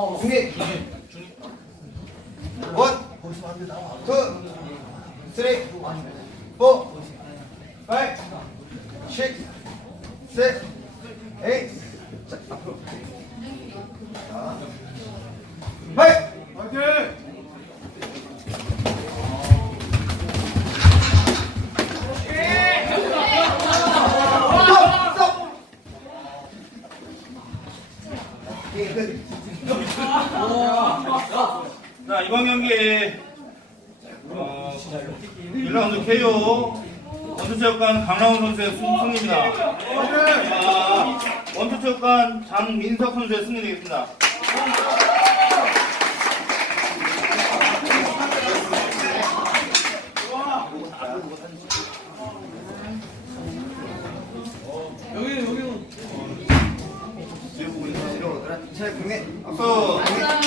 어, 중립. 원, 투, 쓰리, 포, 파이, 식, 세, 에잇. 자 이번 경기 어, 1라운드 KO 원투체육관 강라훈 선수의 승- 승리입니다. 자, 원투체육관 장민석 선수의 승리 되겠습니다. 것들은 제 국내 박수!